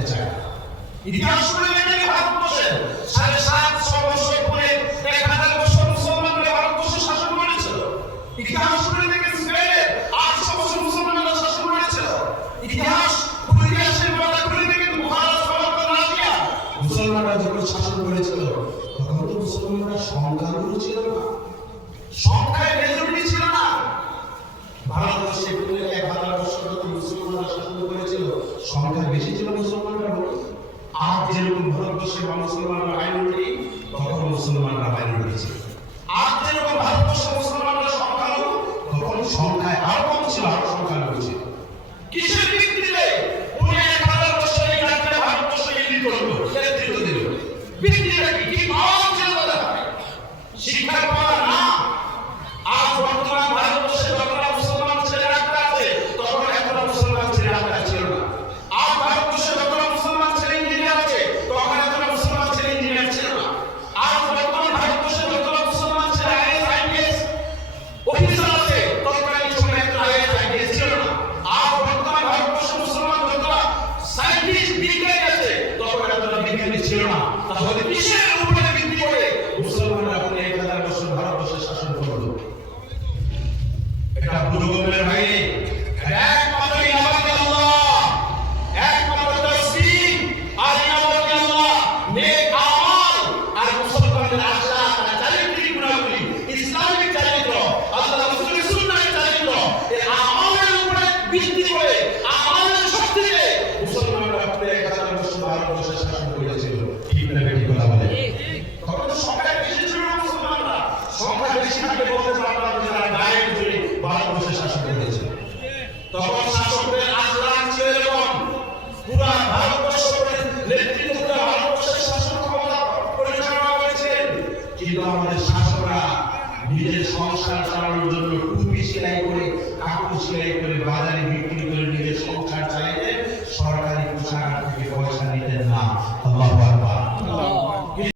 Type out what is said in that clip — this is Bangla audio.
করতে চায়। ইতিহাস পড়ে দেখলে ভারতবর্ষের 750 বছর পরে 1000 বছর মুসলমানরা ভারতবর্ষে শাসন করেছিল। ইতিহাস পড়ে দেখলে স্পেনের 800 বছর মুসলমানরা শাসন করেছিল। ইতিহাস ইতিহাসের বলা করে দেখলে মহারাজ রাজিয়া মুসলমানরা যখন শাসন করেছিল তখন তো মুসলমানরা সংখ্যাগুরু ছিল না, সংখ্যায় মেজরিটি ছিল না। ভারতবর্ষে 1000 বছর যখন মুসলমানরা শাসন করেছিল সংখ্যা বেশি ছিল মুসলমানরা বলে। আজ যেরকম ভারতবর্ষে মুসলমানরা মাইনরিটি, তখন মুসলমানরা মাইনরিটি ছিল। আজ যেরকম ভারতবর্ষে মুসলমানরা সংখ্যালঘু, তখন সংখ্যায় আরো কম ছিল, আরো সংখ্যালঘু ছিল। কিসের ভিত্তিতে 1000 বছর এই রাজ্যে ভারতবর্ষে নেতৃত্ব দিল? ভিত্তিটা কি পাওয়া ছিল তারা? শিক্ষার পাওয়া না। আজ বর্তমান ভারতবর্ষে যতটা মুসলমান ছেলে রাখতে আছে, তখন এতটা মুসলমান ছেলে রাখতে ছিল না। আজ ভারতবর্ষে যতটা মুসলমান ছেলে ইঞ্জিনিয়ার আছে, তখন এতটা মুসলমান ছেলে ইঞ্জিনিয়ার ছিল না। আজ বর্তমান ভারতবর্ষে যতটা মুসলমান ছেলে আইএস আইপিএস অফিসার আছে, তৎকালীন সময়ে এত আইএস আইপিএস ছিল না। আজ বর্তমান ভারতবর্ষে মুসলমান যতটা সায়েন্টিস্ট বিজ্ঞানী আছে, তখন এতটা বিজ্ঞানী ছিল না। তাহলে কিসের উপরে ভিত্তি করে মুসলমানরা 1000 বছর ভারতবর্ষে শাসন করলো? এটা বুজুর্গের বাইরে একমাত্র ইলাহি আল্লাহ, একমাত্র তাসবিহ আর ইলাহি আল্লাহ, নেক আমল আর মুসলমানদের আখলাক আর চারিত্রিক গুণাবলী, ইসলামিক চরিত্র, আল্লাহ রাসূলের সুন্নাহের চরিত্র, এই আমলের উপরে ভিত্তি করে আমলের শক্তিতে মুসলমানরা 1000 বছর ভারতবর্ষে শাসন করেছিল। ঠিক না বেটি কথা বলে? তখন তো সংখ্যা বেশি ছিল না মুসলমানরা। সংখ্যা বেশি থাকলে বলতে পারতাম যারা গায়ের জোরে ভারতবর্ষে শাসন করেছে। তখন শাসকদের আখলাক ছিল এরকম, পুরা ভারতবর্ষ নেতৃত্ব পুরা ভারতবর্ষের শাসন ক্ষমতা পরিচালনা করেছেন। কিন্তু আমাদের শাসকরা নিজের সংসার চালানোর জন্য টুপি সেলাই করে, কাপড় সেলাই করে বাজারে